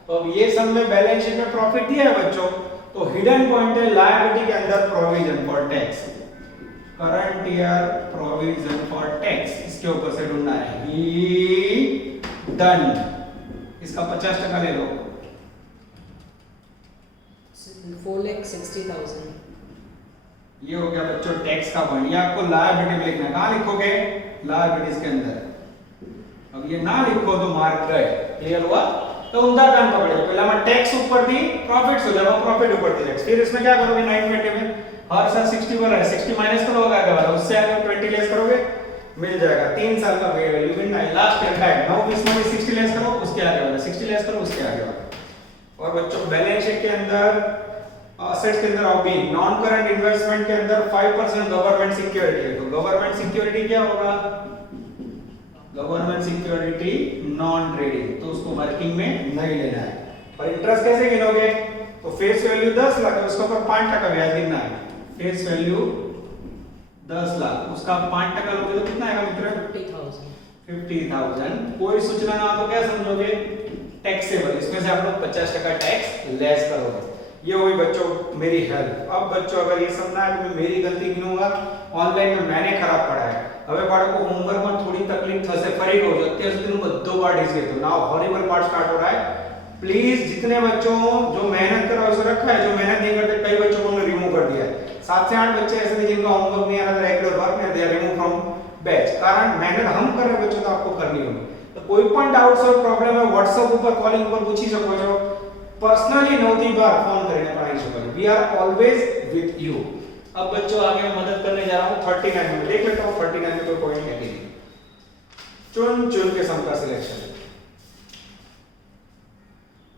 तो अब ये सब में बैलेंस शीट में प्रॉफिट दिया है बच्चों, तो हिडन पॉइंट है लायबिलिटी के अंदर provision for tax, current year provision for tax, इसके ऊपर से ढूंढना है ही डन। इसका 50% ले लो, 4,60,000। ये हो गया बच्चों टैक्स का पॉइंट। ये आपको लायबिलिटी में लिखना है। कहां लिखोगे लायबिलिटीज के अंदर। अब ये ना लिखो तो मार्क गए। क्लियर हुआ? तो उनका काम पकड़े, पहला मैं टैक्स ऊपर दी, प्रॉफिट हो जाएगा, प्रॉफिट ऊपर दी टैक्स। फिर इसमें क्या करोगे 920 में हर साल 60 वाला है, 60 माइनस करोगे आगे वाला, उससे आगे 20 लेस करोगे मिल जाएगा। 3 साल का वैल्यू मिलना है। लास्ट ईयर का है 9-20 में 60 लेस करो, उसके आगे वाला 60 लेस करो, उसके आगे वाला। और बच्चों बैलेंस शीट के अंदर असेट्स के अंदर आओ बी, नॉन करंट इन्वेस्टमेंट के अंदर 5% गवर्नमेंट सिक्योरिटी है। तो गवर्नमेंट सिक्योरिटी क्या होगा गवर्नमेंट सिक्योरिटी नॉन ट्रेडिंग, तो उसको वर्किंग में नहीं लेना है। और इंटरेस्ट कैसे गिनोगे तो फेस वैल्यू 10 लाख है, उसके ऊपर 5% ब्याज गिनना है। फेस वैल्यू 10 लाख, उसका 5% लोगे तो कितना आएगा मित्र 50,000। कोई सूचना ना हो तो क्या समझोगे टैक्सेबल, इसमें से आप लोग 50% टैक्स लेस करोगे। ये हुई बच्चों मेरी हेल्प। अब बच्चों अगर ये समझना है तो मैं मेरी गलती गिनूंगा, ऑनलाइन में मैंने खराब पढ़ा है। હવે બાળકો હોમવર્ક માં थोड़ी तकलीफ થશે, ફરી કહું છું અત્યાર સુધીનું બધો પાર્ટ ઇઝી હતો, નાउ हॉरिबल पार्ट स्टार्ट हो रहा है। प्लीज जितने बच्चों जो मेहनत कर रहे हैं रखा है, जो मेहनत नहीं करते कई बच्चों को हमने रिमूव कर दिया है। 7 से 8 बच्चे ऐसे थे जिनका होमवर्क नहीं आ रहा था, रेगुलर वर्क में दे रिमूव फ्रॉम बैच। कारण मेहनत हम कर रहे बच्चों तो आपको करनी होगी। तो कोई पण डाउट्स और प्रॉब्लम है व्हाट्सएप ऊपर कॉलिंग ऊपर पूछी શકો છો, पर्सनली 9 बार फोन કરીને પાણી શકો છો। We are always with you. अब बच्चों आगे मैं मदद करने जा रहा हूं 39 में। देख लेता हूं 39 में कोई पॉइंट है कि नहीं। चुन चुन के सम का सिलेक्शन।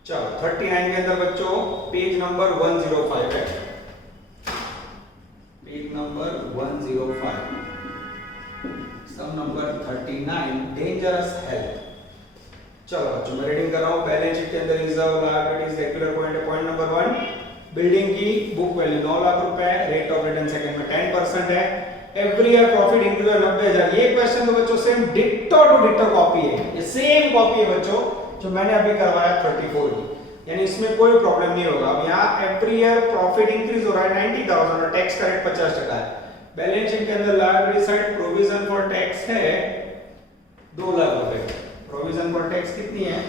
चलो 39 के अंदर बच्चों पेज नंबर 105 है। पेज नंबर 105 सम नंबर 39 डेंजरस हेल्थ। चलो बच्चों मैं रीडिंग कर रहा हूं। बैलेंस शीट के अंदर रिजर्व लायबिलिटीज रेगुलर पॉइंट है। पॉइंट नंबर 1 बिल्डिंग की बुक वैल्यू 9 लाख रुपए, रेट ऑफ रिटर्न सेकंड में 10% है। Every year profit increase 90,000। ये क्वेश्चन तो बच्चों same ditto to ditto copy है, ये सेम कॉपी है बच्चों जो मैंने अभी करवाया 34 की, यानी इसमें कोई प्रॉब्लम नहीं होगा। अब यहाँ एवरी ईयर प्रॉफिट इंक्रीज हो रहा है 90,000 और टैक्स का रेट 50% है। बैलेंस शीट के अंदर liability side provision for tax है 2 लाख रुपए। प्रोविजन फॉर टैक्स कितनी है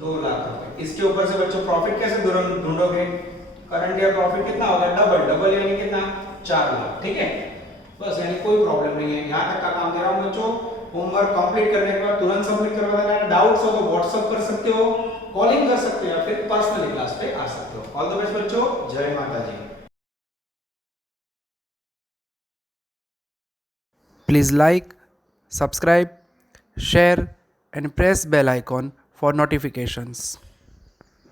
2 लाख रुपए। इसके ऊपर से बच्चों प्रॉफिट कैसे ढूंढोगे? करंट ईयर प्रॉफिट कितना होगा डबल यानी कितना 4 लाख। ठीक है, बस यानी कोई प्रॉब्लम नहीं है। यहाँ तक का काम दे रहा हूँ बच्चों। होमवर्क कंप्लीट करने के बाद तुरंत सबमिट करवा देना। डाउट्स हो तो व्हाट्सएप कर सकते हो, कॉलिंग कर सकते हो या फिर पर्सनली क्लास पे आ सकते हो। ऑल द बेस्ट बच्चों, जय माता जी। Please like, subscribe, share and press bell icon for notifications.